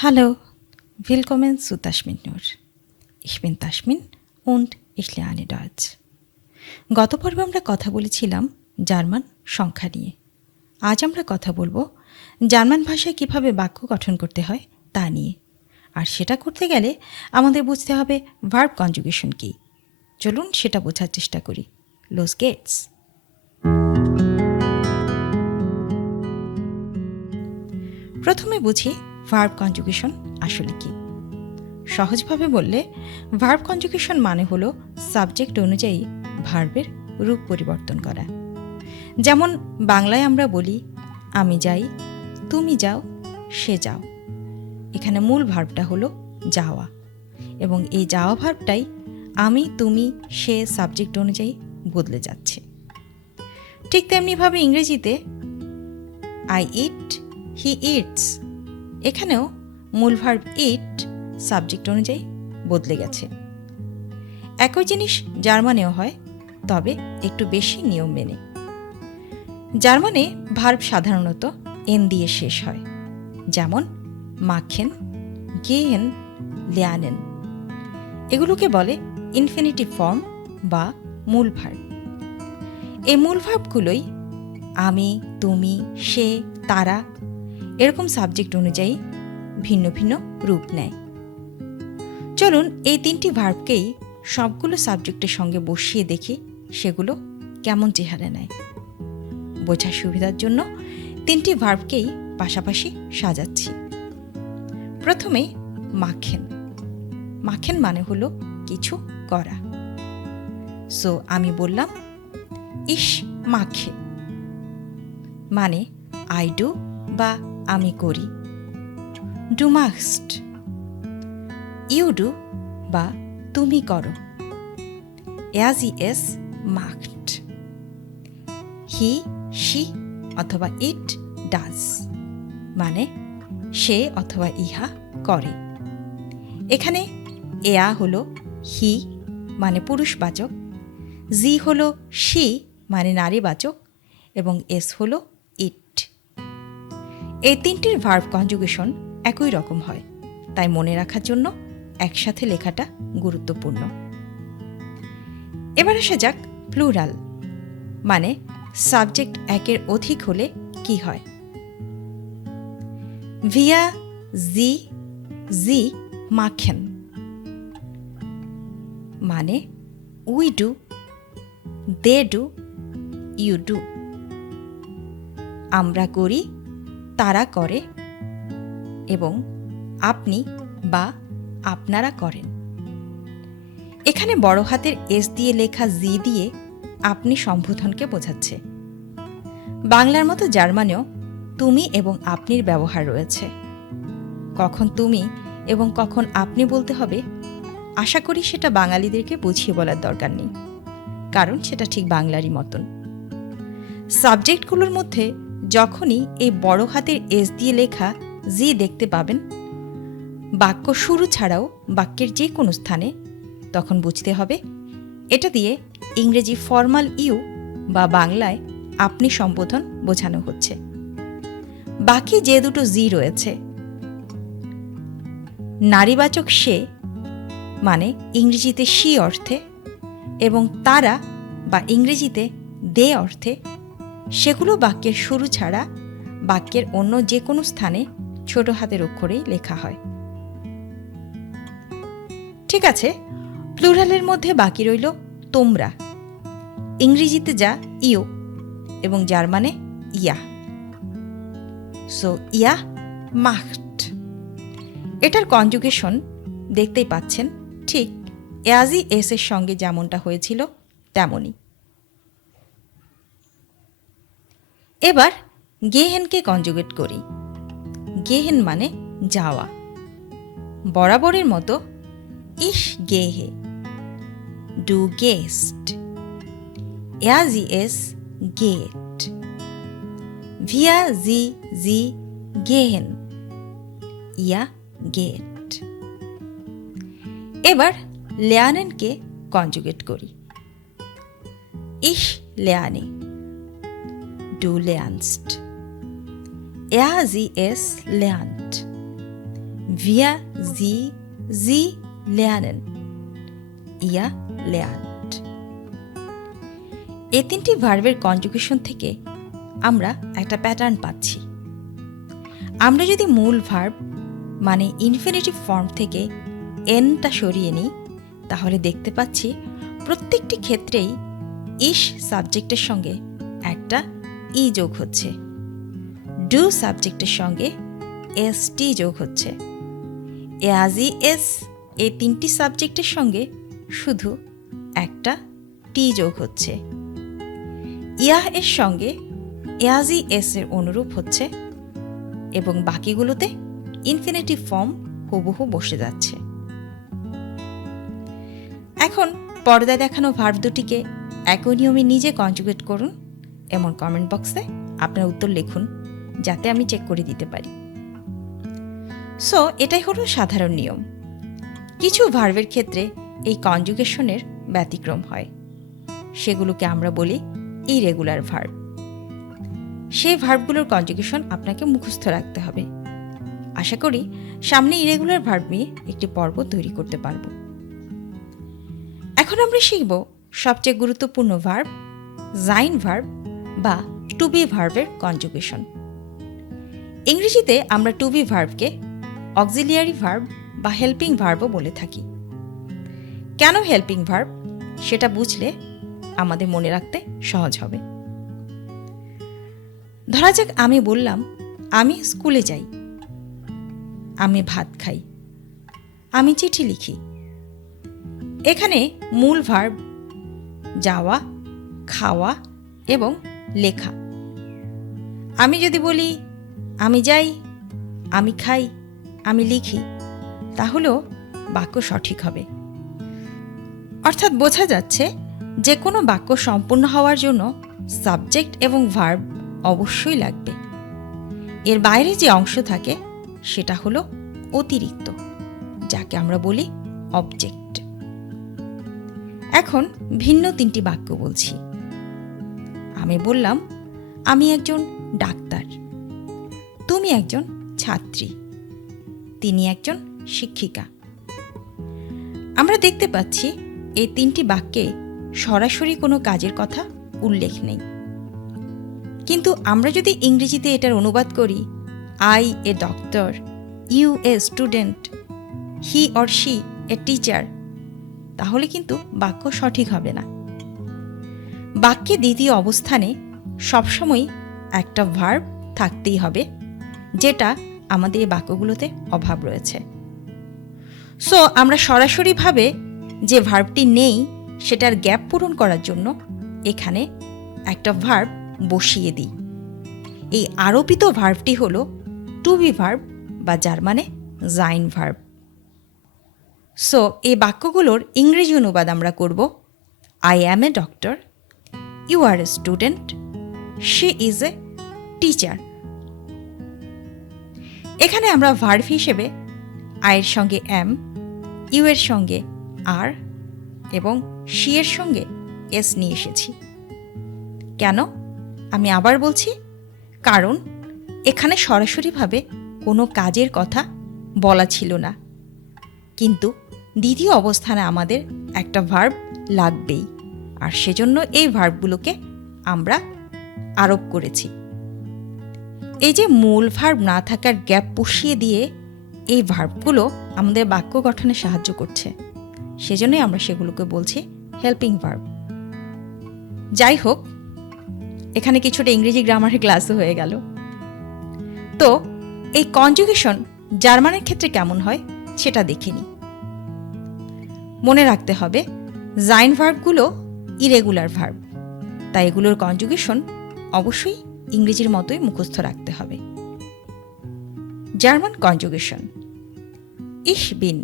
Hallo, willkommen zu Tasmin Nur. Ich bin Tasmin und ich lerne Deutsch. গত পর্বে আমরা কথা বলেছিলাম জার্মান সংখ্যা নিয়ে। আজ আমরা কথা বলবো জার্মান ভাষায় কিভাবে বাক্য গঠন করতে হয় তা নিয়ে। আর সেটা করতে গেলে আমাদের বুঝতে হবে ভার্ব কনজুগেশন কী। চলুন সেটা বোঝার চেষ্টা করি। Los geht's! প্রথমে বুঝি ভার্ব কনজুগেশন আসলে কি। সহজভাবে বললে ভার্ব কনজুগেশন মানে হলো সাবজেক্ট অনুযায়ী ভার্বের রূপ পরিবর্তন করা। যেমন বাংলায় আমরা বলি আমি যাই, তুমি যাও, সে যাও। এখানে মূল ভার্বটা হলো যাওয়া এবং এই যাওয়া ভার্বটাই আমি, তুমি, সে সাবজেক্ট অনুযায়ী বদলে যাচ্ছে। ঠিক তেমনিভাবে ইংরেজিতে আই ইট, হি ইটস, এখানেও মূল ভার্ব ইট সাবজেক্ট অনুযায়ী বদলে গেছে। একই জিনিস জার্মানেও হয়, তবে একটু বেশি নিয়ম মেনে। জার্মানে ভার্ব সাধারণত এন দিয়ে শেষ হয়, যেমন মাখেন, গেহেন, লেয়ানেন। এগুলোকে বলে ইনফিনিটিভ ফর্ম বা মূল ভার্ব। এই মূল ভার্বগুলোই আমি, তুমি, সে, তারা এরকম সাবজেক্ট অনুযায়ী ভিন্ন ভিন্ন রূপ নেয়। চলুন এই তিনটি ভার্বকেই সবগুলো সাবজেক্টের সঙ্গে বসিয়ে দেখি সেগুলো কেমন চেহারা নেয়। বোঝার সুবিধার জন্য তিনটি ভার্বকেই পাশাপাশি সাজাচ্ছি। প্রথমে মাখেন। মাখেন মানে হলো কিছু করা। সো আমি বললাম ইস মাখে, মানে আই ডু বা আমি করি। ডু মাখস্ট, ইউ ডু বা তুমি করো। sie es macht, he, she অথবা ইট ডাজ, মানে সে অথবা ইহা করে। এখানে এয়া হলো হি মানে পুরুষবাচক, জি হলো শি মানে নারীবাচক এবং এস হলো ইট। এই তিনটির ভার্ব কনজুগেশন একই রকম হয়, তাই মনে রাখার জন্য একসাথে লেখাটা গুরুত্বপূর্ণ। এবার আসা যাক প্লুরাল, মানে সাবজেক্ট একের অধিক হলে কি হয়। ভিয়া, জি, জি মাখেন, মানে we do, they do, you do. আমরা করি, তারা করে এবং আপনি বা আপনারা করেন। এখানে বড় হাতের এস দিয়ে লেখা জি দিয়ে আপনি সম্বোধনকে বোঝাচ্ছে। বাংলার মতো জার্মানেও তুমি এবং আপনির ব্যবহার রয়েছে। কখন তুমি এবং কখন আপনি বলতে হবে আশা করি সেটা বাঙালিদেরকে বুঝিয়ে বলার দরকার নেই, কারণ সেটা ঠিক বাংলারই মতন। সাবজেক্টগুলোর মধ্যে যখনই এই বড় হাতের এস দিয়ে লেখা জি দেখতে পাবেন বাক্য শুরু ছাড়াও বাক্যের যে কোনো স্থানে, তখন বুঝতে হবে এটা দিয়ে ইংরেজি ফর্মাল ইউ বা বাংলায় আপনি সম্বোধন বোঝানো হচ্ছে। বাকি যে দুটো জি রয়েছে, নারীবাচক সে মানে ইংরেজিতে শি অর্থে এবং তারা বা ইংরেজিতে দে অর্থে, সেগুলো বাক্যের শুরু ছাড়া বাক্যের অন্য যে কোনো স্থানে ছোট হাতের অক্ষরেই লেখা হয়। ঠিক আছে, প্লুরালের মধ্যে বাকি রইল তোমরা। ইংরেজিতে যা ইউ এবং জার্মানে ইয়া। So yeah মাখট। এটার কনজুগেশন দেখতেই পাচ্ছেন ঠিক এয়াজি এস এর সঙ্গে যেমনটা হয়েছিল তেমনই। এবার গেহেনকে কনজুগেট করি। গেহেন মানে যাওয়া। বরাবরের মতো ইশ গেহে, ডু গেস্ট, sie es geht, wir sie gehen, ihr geht। এবার লেয়ানেনকে কনজুগেট করি। ইশ লেয়ানে, do লেয়ানস্ট, sie es lernt, wir, sie, sie lernen, ihr lernt। এই তিনটি ভার্বের কনজুগেশন থেকে আমরা একটা প্যাটার্ন পাচ্ছি। আমরা যদি মূল ভার্ব মানে ইনফিনিটিভ ফর্ম থেকে এনটা সরিয়ে নিই, তাহলে দেখতে পাচ্ছি প্রত্যেকটি ক্ষেত্রেই ইশ সাবজেক্টের সঙ্গে একটা ই যোগ হচ্ছে, ডু সাবজেক্টের সঙ্গে এস টি যোগ হচ্ছে, এআজি এস এই তিনটি সাবজেক্টের সঙ্গে শুধু একটা টি যোগ হচ্ছে, ইয়াহ এর সঙ্গে এআজি এস এর অনুরূপ হচ্ছে এবং বাকিগুলোতে ইনফিনিটিভ ফর্ম হুবহু বসে যাচ্ছে। এখন পর্দায় দেখানো ভার্ব দুটিকে একই নিয়মে নিজে কনজুগেট করুন, এমন কমেন্ট বক্সে আপনার উত্তর লিখুন যাতে আমি চেক করে দিতে পারি। সো এটাই হলো সাধারণ নিয়ম। কিছু ভার্বের ক্ষেত্রে এই কনজুগেশনের ব্যতিক্রম হয়, সেগুলোকে আমরা বলি ইরেগুলার ভার্ব। সেই ভার্বগুলোর কনজুগেশন আপনাকে মুখস্থ রাখতে হবে। আশা করি সামনে ইরেগুলার ভার্ব নিয়ে একটি পর্ব তৈরি করতে পারব। এখন আমরা শিখব সবচেয়ে গুরুত্বপূর্ণ ভার্ব, জাইন ভার্ব বা টু বি ভার্বের কনজুগেশন। ইংরেজিতে আমরা টু বি ভার্বকে অক্সিলিয়ারি ভার্ব বা হেল্পিং ভার্বও বলে থাকি। কেন হেল্পিং ভার্ব সেটা বুঝলে আমাদের মনে রাখতে সহজ হবে। ধরা যাক আমি বললাম আমি স্কুলে যাই, আমি ভাত খাই, আমি চিঠি লিখি। এখানে মূল ভার্ব যাওয়া, খাওয়া এবং লেখা। আমি যদি বলি আমি যাই, আমি খাই, আমি লিখি, তাহলেও বাক্য সঠিক হবে। অর্থাৎ বোঝা যাচ্ছে যে কোনো বাক্য সম্পূর্ণ হওয়ার জন্য সাবজেক্ট এবং ভার্ব অবশ্যই লাগবে। এর বাইরে যে অংশ থাকে সেটা হলো অতিরিক্ত, যাকে আমরা বলি অবজেক্ট। এখন ভিন্ন তিনটি বাক্য বলছি। আমি বললাম আমি একজন ডাক্তার, তুমি একজন ছাত্রী, তিনি একজন শিক্ষিকা। আমরা দেখতে পাচ্ছি এই তিনটি বাক্যে সরাসরি কোনো কাজের কথা উল্লেখ নেই, কিন্তু আমরা যদি ইংরেজিতে এটার অনুবাদ করি I a doctor, you a student, he or she a teacher, তাহলে কিন্তু বাক্য সঠিক হবে না। বাক্যে দ্বিতীয় অবস্থানে সবসময় একটা ভার্ব থাকতেই হবে, যেটা আমাদের এই বাক্যগুলোতে অভাব রয়েছে। সো আমরা সরাসরিভাবে যে ভার্বটি নেই সেটার গ্যাপ পূরণ করার জন্য এখানে একটা ভার্ব বসিয়ে দিই। এই আরোপিত ভার্বটি হল টু বি ভার্ব বা যার মানে জাইন ভার্ব। সো এই বাক্যগুলোর ইংরেজি অনুবাদ আমরা করব I am a doctor, you are a student, she is a teacher. এখানে আমরা ভার্ব হিসেবে আয়ের সঙ্গে অ্যাম, ইউ এর সঙ্গে আর এবং শি এর সঙ্গে এস নিয়ে এসেছি। কেন? আমি আবার বলছি, কারণ এখানে সরাসরিভাবে কোনো কাজের কথা বলা ছিল না, কিন্তু দ্বিতীয় অবস্থানে আমাদের একটা ভার্ব লাগবেই, আর সেজন্য এই ভার্বগুলোকে আমরা আরোপ করেছি। এই যে মূল ভার্ব না থাকার গ্যাপ পুষিয়ে দিয়ে এই ভার্বগুলো আমাদের বাক্য গঠনে সাহায্য করছে, সেজন্যই আমরা সেগুলোকে বলছি হেল্পিং ভার্ব। যাই হোক, এখানে কিছুটা ইংরেজি গ্রামারের ক্লাসও হয়ে গেল। তো এই কনজুগেশন জার্মানের ক্ষেত্রে কেমন হয় সেটা দেখে নিই। মনে রাখতে হবে জাইন ভার্বগুলো ইরেগুলার ভার্ব, তাই এগুলোর কনজুগেশন অবশ্যই ইংরেজির মতোই মুখস্থ রাখতে হবে। জার্মান কনজুগেশন ইশ বিন,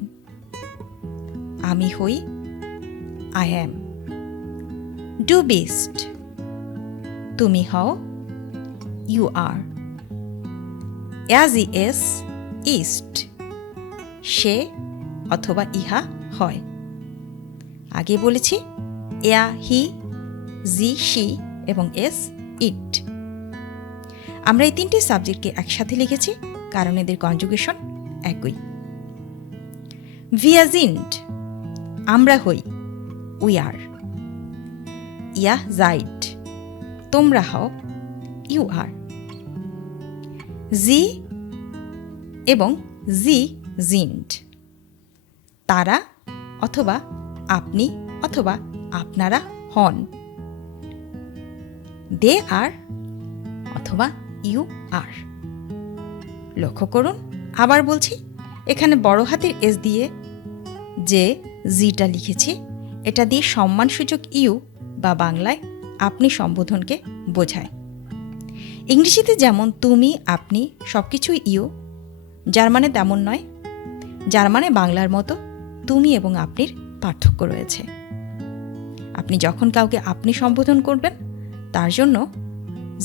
আমি হই আই অ্যাম। ডু বিস্ট, তুমি হও ইউ আর। অ্যাজি এস ইস্ট, সে অথবা ইহা হয়। আগে বলেছি এয়া হি, জি শি এবং এস ইট। আমরা এই তিনটি সাবজেক্টকে একসাথে লিখেছি কারণ এদের কনজুগেশন একই। Wir sind আমরা হই, we are. Ihr seid তোমরা হও, you are. Sie এবং sie sind তারা অথবা আপনি অথবা আপনারা হন, they are অথবা you are. লক্ষ্য করুন, আবার বলছি, এখানে বড় হাতের এস দিয়ে যে জিটা লিখেছি এটা দিয়ে সম্মানসূচক ইউ বা বাংলায় আপনি সম্বোধনকে বোঝায়। ইংরেজিতে যেমন তুমি, আপনি সবকিছুই ইউ, জার্মানে তেমন নয়। জার্মানে বাংলার মতো তুমি এবং আপনির পার্থক্য রয়েছে। আপনি যখন কাউকে আপনি সম্বোধন করবেন তার জন্য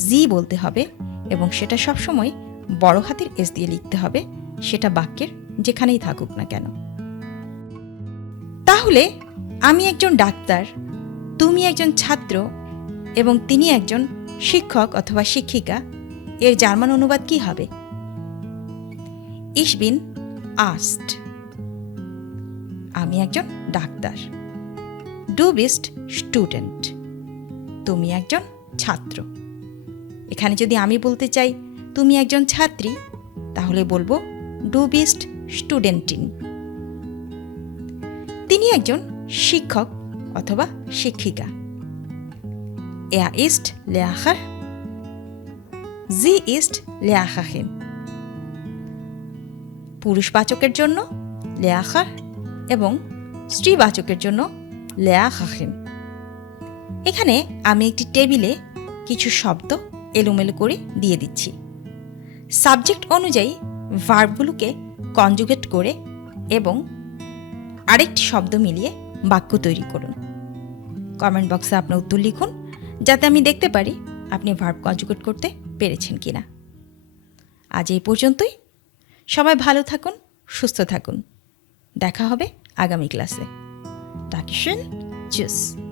জি বলতে হবে এবং সেটা সবসময় বড় হাতের এস দিয়ে লিখতে হবে, সেটা বাক্যের যেখানেই থাকুক না কেন। তাহলে আমি একজন ডাক্তার, তুমি একজন ছাত্র এবং তিনি একজন শিক্ষক অথবা শিক্ষিকা, এর জার্মান অনুবাদ কি হবে? Ich bin Arzt আমি একজন ডাক্তার। Du bist Student তুমি একজন ছাত্র। এখানে যদি আমি বলতে চাই তুমি একজন ছাত্রী, তাহলে বলবো Du bist Studentin। তিনি একজন শিক্ষক অথবা শিক্ষিকা। Er ist Lehrer Sie ist Lehrerin। পুরুষবাচকের জন্য Lehrer এবং স্ত্রীবাচকের জন্য Lehrerin। এখানে আমি একটি টেবিলে কিছু শব্দ এলোমেলো করে দিয়ে দিচ্ছি। সাবজেক্ট অনুযায়ী ভার্বগুলোকে কনজুগেট করে এবং আরেকটি শব্দ মিলিয়ে বাক্য তৈরি করুন। কমেন্ট বক্সে আপনার উত্তর লিখুন, যাতে আমি দেখতে পারি আপনি ভার্ব কনজুগেট করতে পেরেছেন কিনা। আজ এই পর্যন্তই। সবাই ভালো থাকুন, সুস্থ থাকুন। দেখা হবে আগামী ক্লাসে। Dankeschön, tschüss।